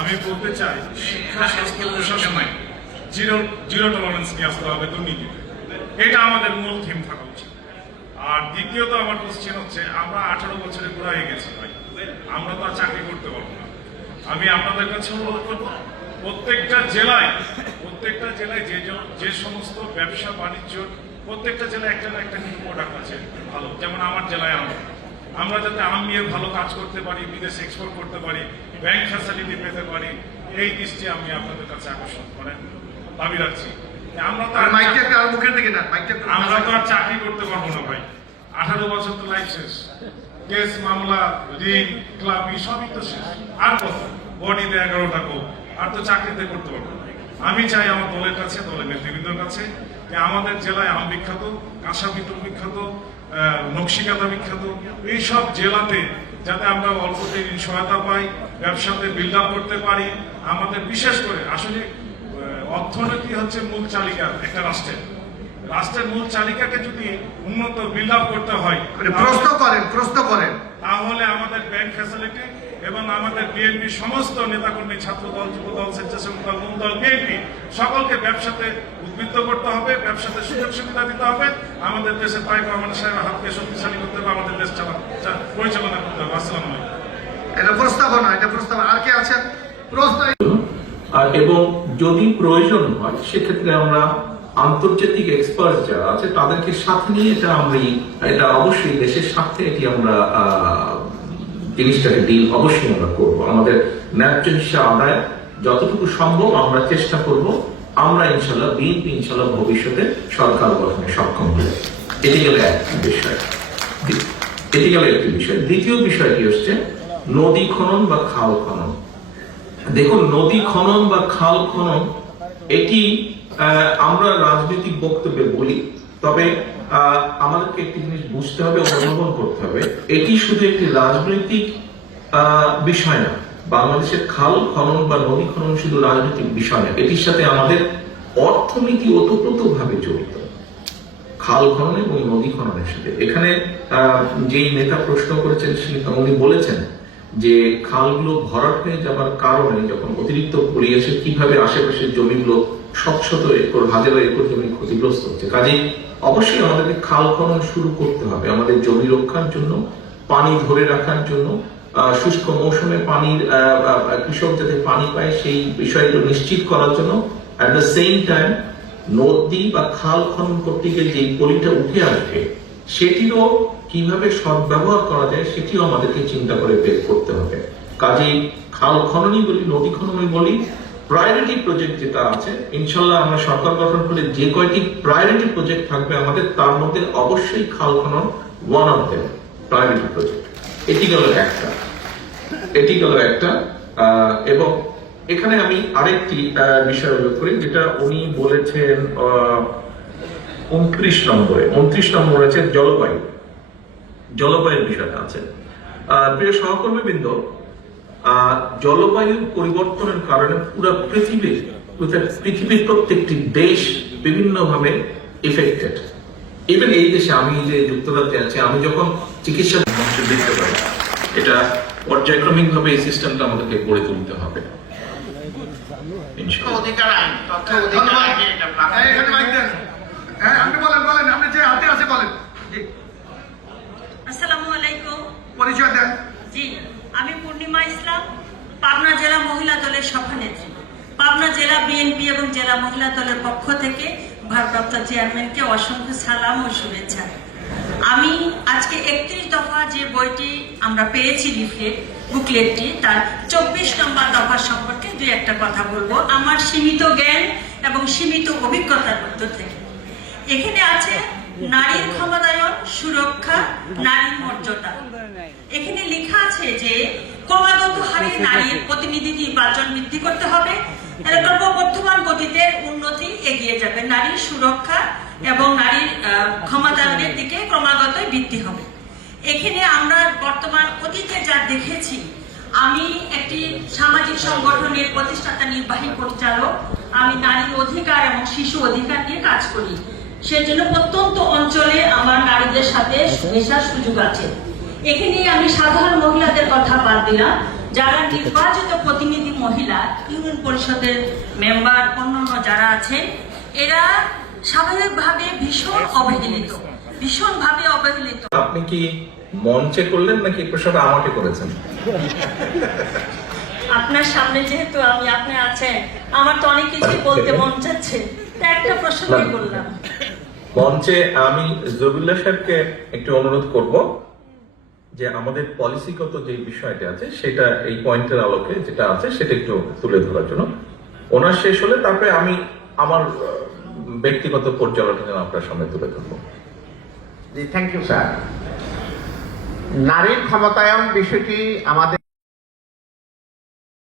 আমি বলতে চাই শিক্ষা স্বাস্থ্য প্রশাসনে জিরো টলারেন্স নিয়ে আসতে হবে দুর্নীতিতে। এটা আমাদের মূল থিম থাকা উচিত। আর দ্বিতীয়ত আমার কোশ্চেন হচ্ছে, আমরা 18 বছরে পুরো হয়ে গেছি ভাই, আমরা তো আর চাকরি করতে পারবো না। আমি আপনাদের কাছে অনুরোধ করবো, প্রত্যেকটা জেলায় যে সমস্ত ব্যবসা বাণিজ্য, প্রত্যেকটা জেলায় একটা না একটা কিন্তু প্রোডাক্ট আছে ভালো। যেমন আমার জেলায় আমরা যাতে আম নিয়ে ভালো কাজ করতে পারি, বিদেশে এক্সপোর্ট করতে পারি, ব্যাংক ফ্যাসিলিটি পেতে পারি, এই দৃষ্টি আমি আপনাদের কাছে আকর্ষণ করেন দাবি রাখছি। আমরা তো আর চাকরি করতে পারবো না ভাই, 18 বছর তো লাইফ শেষ, কেস মামলা ঋণ ক্লাবি সবই তো শেষ। আর কত বডিতে 11টা কোপ, আর তো চাকরিতে করতে পারবো না। আমি চাই আমার দলের কাছে, দলের নেতৃবৃন্দের কাছে, যে আমাদের জেলায় আম বিখ্যাত, কাঁসা পিতল বিখ্যাত, নকশিকাঁথা বিখ্যাত, এইসব জেলাতে যাতে আমরা অল্পতে ঋণ সহায়তা পাই, ব্যবসাতে বিল্ড আপ করতে পারি। আমাদের বিশেষ করে আসলে অর্থনীতি হচ্ছে মূল চালিকা একটা রাষ্ট্রের মূল চালিকাকে যদি উন্নত বিল্ড আপ করতে হয়, প্রশ্ন করেন তাহলে আমাদের ব্যাংক ফ্যাসিলিটি এবং আমাদের বিএনপি সমস্ত নেতাকর্মী, ছাত্র দল, যুব দল, স্বেচ্ছাসেবক দল, মূল দল, বিএনপি সকলকে ব্যবসাতে উদ্বুদ্ধ করতে হবে, ব্যবসাতে সুযোগ সুবিধা দিতে হবে। আমাদের দেশের তারেক রহমান সাহেবের হাতকে শক্তিশালী করতে হবে, আমাদের দেশ পরিচালনা করতে হবে। আসসালামু আলাইকুম। এটা প্রস্তাবনা, আর কে আছেন প্রশ্ন? এবং যদি প্রয়োজন হয় সেক্ষেত্রে আমরা আন্তর্জাতিক এক্সপার্ট যারা আছে তাদেরকে সাথে নিয়ে এটা অবশ্যই দেশের স্বার্থে এটি আমরা জিনিসটাকে ডিল অবশ্যই আমরা করবো। আমাদের ন্যায্য হিসা আদায় যতটুকু সম্ভব আমরা চেষ্টা করব। আমরা ইনশাল্লাহ বিএনপি ইনশাল্লাহ ভবিষ্যতে সরকার গঠনে সক্ষম হবে। এটি গেল একটি বিষয়। দ্বিতীয় বিষয়টি হচ্ছে নদী খনন বা খাল খনন। দেখুন, নদী খনন বা খাল খনন এটি আমরা রাজনৈতিক বক্তব্যে বলি, তবে আমাদেরকে একটি জিনিস বুঝতে হবে, অনুধাবন করতে হবে, এটি শুধু একটি রাজনৈতিক বিষয় না। বাংলাদেশের খাল খনন বা নদী খনন শুধু রাজনৈতিক বিষয় না, এটির সাথে আমাদের অর্থনীতি ওতপ্রোতভাবে জড়িত। খাল খনন এবং নদী খননের সাথে এখানে যেই নেতা প্রশ্ন করেছেন উনি বলেছেন যে খালগুলো ভরাট হয়ে যাবার কারণে যখন অতিরিক্ত পলি আসে কিভাবে আশেপাশের জমিগুলো শত একর, হাজার একর জমি ক্ষতিগ্রস্ত হচ্ছে। কাজেই অবশ্যই আমাদেরকে খাল খনন শুরু করতে হবে আমাদের জমি রক্ষার জন্য, পানি ধরে রাখার জন্য, শুষ্ক মৌসুমে পানির কৃষক যাতে পানি পায় সেই বিষয়গুলো নিশ্চিত করার জন্য। অ্যাট দ্য সেম টাইম নদী বা খাল খনন করতে গিয়ে যে পলিটা উঠে আসবে সেটিরও কিভাবে সদ্ব্যবহার করা যায় সেটিও আমাদেরকে চিন্তা করে বের করতে হবে। কাজেই খাল খননই বলি, নদী খননই বলি, প্রায়োরিটি প্রজেক্ট যেটা আছে, ইনশাল্লাহ আমরা সরকার গঠন করে যে কয়টি প্রায়োরিটি প্রজেক্ট থাকবে আমাদের, তার মধ্যে অবশ্যই খাল খনন one of them priority project. এটি গেল একটা। এবং এখানে আমি আরেকটি বিষয় উল্লেখ করি, যেটা উনি বলেছেন 29 নম্বর আছে জলবায়ুর বিষয়টা আছে। প্রিয় সহকর্মীবৃন্দ, জলবায়ুর পরিবর্তনের কারণে পুরো পৃথিবীর প্রত্যেকটি দেশ বিভিন্নভাবে এফেক্টেড। ইভেন এই দেশে, আমি যে যুক্তরাজ্যে আছি, আমি যখন চিকিৎসা দেখতে পাই, এটা পর্যায়ক্রমিক ভাবে এই সিস্টেমটা আমাদেরকে গড়ে তুলতে হবে। আসসালামু আলাইকুম। পরিচয় দেন। জি, আমি পূর্ণিমা ইসলাম, পাবনা জেলা মহিলা দলের সভানেত্রী। পাবনা জেলা বিএনপি এবং জেলা মহিলা দলের পক্ষ থেকে ভারপ্রাপ্ত চেয়ারম্যানকে অসংখ্য সালাম ও শুভেচ্ছা। আমি আজকে 31 দফা যে বইটি আমরা পেয়েছি, বুকলেটটি, তার 24 নম্বর দফা সম্পর্কে দুই একটা কথা বলবো আমার সীমিত জ্ঞান এবং সীমিত অভিজ্ঞতার মধ্য থেকে। এখানে আছে নারীর ক্ষমতায়ন, সুরক্ষা, নারীর মর্যাদা। এখানে লেখা আছে যে ক্রমাগত হারে নারীর প্রতিনিধি নির্বাচন বৃদ্ধি করতে হবে, ক্রমবর্ধমান গতিতে উন্নতি এগিয়ে যাবে, নারীর সুরক্ষা এবং নারীর ক্ষমতায়নের দিকে ক্রমাগত বৃদ্ধি হবে। এখানে আমরা বর্তমান অতীতে যা দেখেছি, আমি একটি সামাজিক সংগঠনের প্রতিষ্ঠাতা নির্বাহী পরিচালক, আমি নারীর অধিকার এবং শিশু অধিকার নিয়ে কাজ করি। সেজন্য প্রত্যন্ত অঞ্চলে আমার নারীদের সাথে মেশার সুযোগ আছে। এখানে আমি সাধারণ মহিলাদের কথা বাদ দিলাম, যারা নির্বাচিত প্রতিনিধি মহিলা ইউনিয়ন পরিষদের মেম্বার অন্যান্য যারা আছেন, এরা স্বাভাবিকভাবে ভীষণভাবে অবহেলিত। আপনি কি মঞ্চে করলেন নাকি প্রসাদ আমাকে করেছেন? আপনার সামনে যেহেতু আপনি আছেন, আমার তো অনেক কিছুই বলতে মন চাচ্ছে, তা একটা প্রসঙ্গে বললাম। মঞ্চে আমি জবিউল্লাহ সাহেবকে একটু অনুরোধ করব যে আমাদের পলিসিগত যে বিষয়টা আছে সেটা এই পয়েন্টের আলোকে যেটা আছে সেটা একটু তুলে ধরার জন্য। ওনার শেষ হলে তারপরে আমি আমার ব্যক্তিগত পর্যালোচনা আপনার সামনে তুলে ধরবো। জি, থ্যাংক ইউ স্যার। নারীর ক্ষমতায়ন বিষয়টি আমাদের